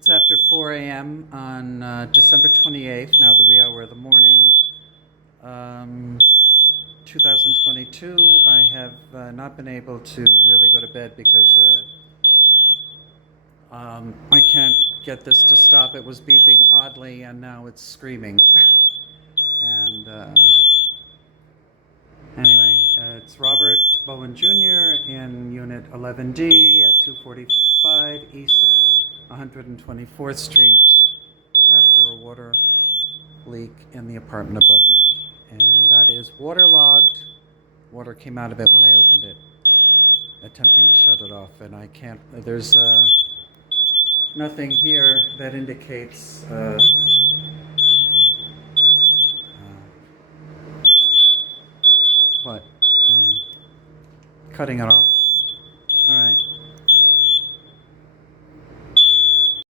It's after 4 a.m. on December 28th, now that we are the morning, 2022. I have not been able to really go to bed because I can't get this to stop. It was beeping oddly and now it's screaming. And anyway, it's Robert Bowen Jr. in Unit 11D at 245 East 124th Street after a water leak in the apartment above me. And that is waterlogged. Water came out of it when I opened it, attempting to shut it off, and I can't. There's nothing here that indicates what? Cutting it off.